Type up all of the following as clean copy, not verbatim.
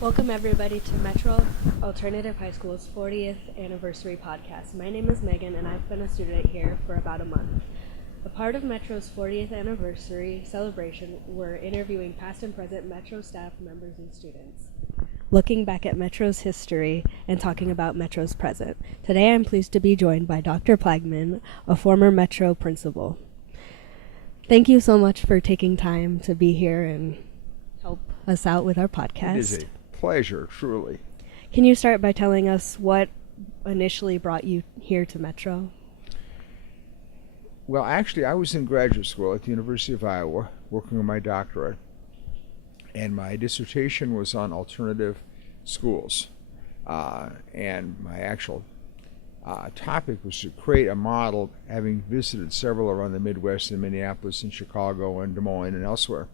Welcome everybody to Metro Alternative High School's 40th anniversary podcast. My name is Megan and I've been a student here for about a month. A part of Metro's 40th anniversary celebration, we're interviewing past and present Metro staff members and students, looking back at Metro's history and talking about Metro's present. Today I'm pleased to be joined by Dr. Plagman, a former Metro principal. Thank you so much for taking time to be here and help us out with our podcast. It is a pleasure, truly. Can you start by telling us what initially brought you here to Metro? Well, actually, I was in graduate school at the University of Iowa working on my doctorate, and my dissertation was on alternative schools. And my actual topic was to create a model, having visited several around the Midwest in Minneapolis and Chicago and Des Moines and elsewhere.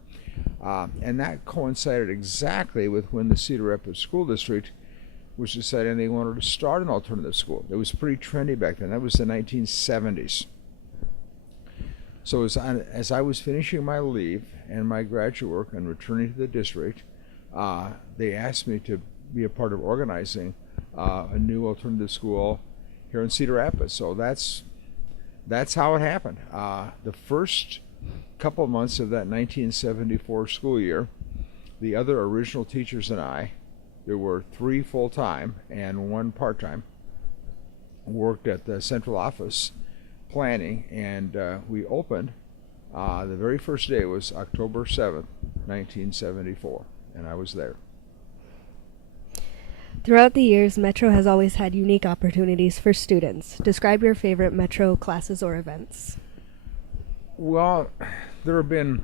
And that coincided exactly with when the Cedar Rapids School District was deciding they wanted to start an alternative school. It was pretty trendy back then. That was the 1970s. So as I was finishing my leave and my graduate work and returning to the district, they asked me to be a part of organizing a new alternative school here in Cedar Rapids. So that's how it happened. The first couple of months of that 1974 school year, the other original teachers and I, there were 3 full-time and 1 part-time, worked at the central office planning, and we opened. The very first day was October 7th, 1974, and I was there. Throughout the years, Metro has always had unique opportunities for students. Describe your favorite Metro classes or events. Well, there have been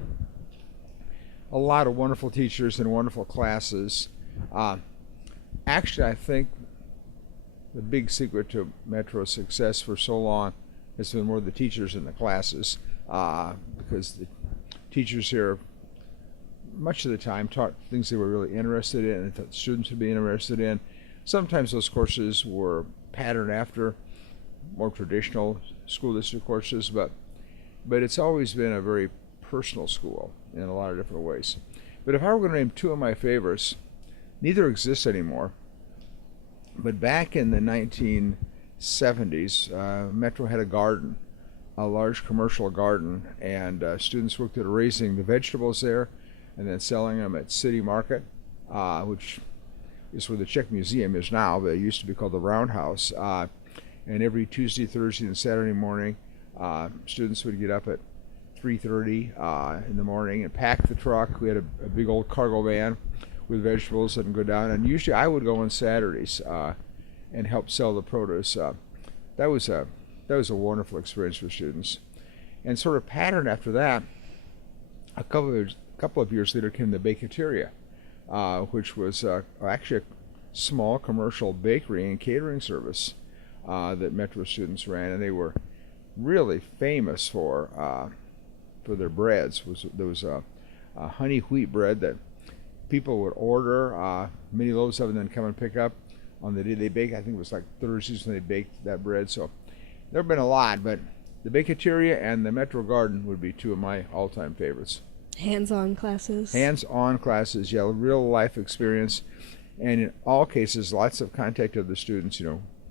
a lot of wonderful teachers and wonderful classes. Actually, I think the big secret to Metro's success for so long has been more the teachers and the classes, because the teachers here much of the time taught things they were really interested in and thought students would be interested in. Sometimes those courses were patterned after more traditional school district courses, but it's always been a very personal school in a lot of different ways. But if I were going to name 2 of my favorites, neither exist anymore. But back in the 1970s, Metro had a garden, a large commercial garden, and students worked at raising the vegetables there and then selling them at City Market, which is where the Czech Museum is now, but it used to be called the Roundhouse. And every Tuesday, Thursday, and Saturday morning, students would get up at 3:30 in the morning and pack the truck. We had a big old cargo van with vegetables and go down. And usually I would go on Saturdays and help sell the produce. That was a wonderful experience for students. And sort of patterned after that, a couple of years later came the Baketeria, which was actually a small commercial bakery and catering service that Metro students ran, and they were really famous for their breads. There was a honey wheat bread that people would order many loaves of and then come and pick up on the day they bake. I think it was like Thursdays when they baked that bread. So there have been a lot, but the Baketeria and the Metro Garden would be 2 of my all-time favorites. Hands-on classes? Hands-on classes, yeah, real life experience, and in all cases, lots of contact of the students,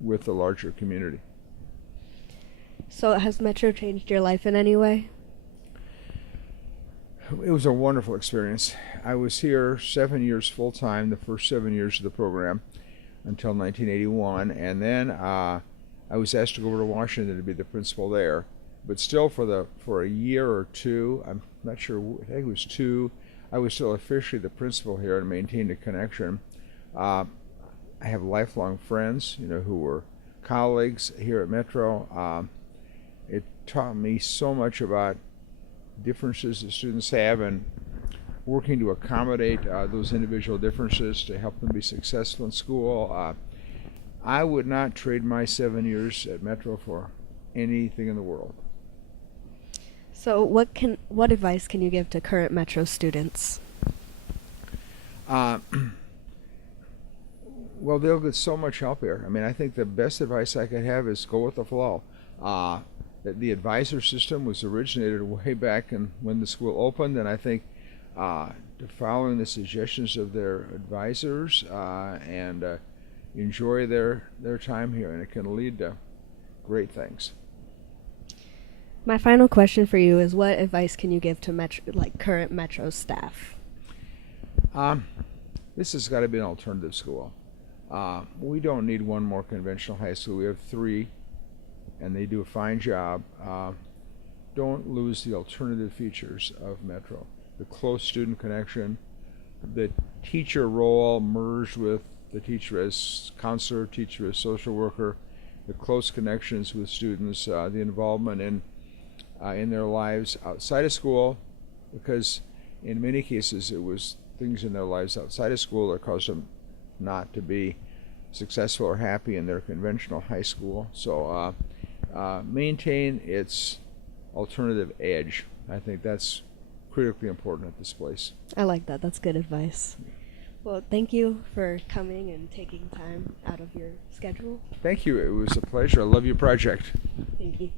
with the larger community. So has Metro changed your life in any way? It was a wonderful experience. I was here 7 years full-time, the first 7 years of the program, until 1981, and then I was asked to go over to Washington to be the principal there. But still, for a year or 2, I'm not sure, I think it was 2, I was still officially the principal here and maintained a connection. I have lifelong friends, who were colleagues here at Metro. It taught me so much about differences that students have and working to accommodate those individual differences to help them be successful in school. I would not trade my 7 years at Metro for anything in the world. So what advice can you give to current Metro students? Well, they'll get so much help here. I mean, I think the best advice I could have is go with the flow. The advisor system was originated way back when the school opened, and I think to following the suggestions of their advisors and enjoy their time here, and it can lead to great things. My final question for you is, what advice can you give to current Metro staff? This has got to be an alternative school. We don't need one more conventional high school. We have 3, and they do a fine job. Don't lose the alternative features of Metro. The close student connection, the teacher role merged with the teacher as counselor, teacher as social worker, the close connections with students, the involvement in their lives outside of school, because in many cases it was things in their lives outside of school that caused them not to be successful or happy in their conventional high school. So maintain its alternative edge. I think that's critically important at this place. I like that. That's good advice. Well, thank you for coming and taking time out of your schedule. Thank you. It was a pleasure. I love your project. Thank you.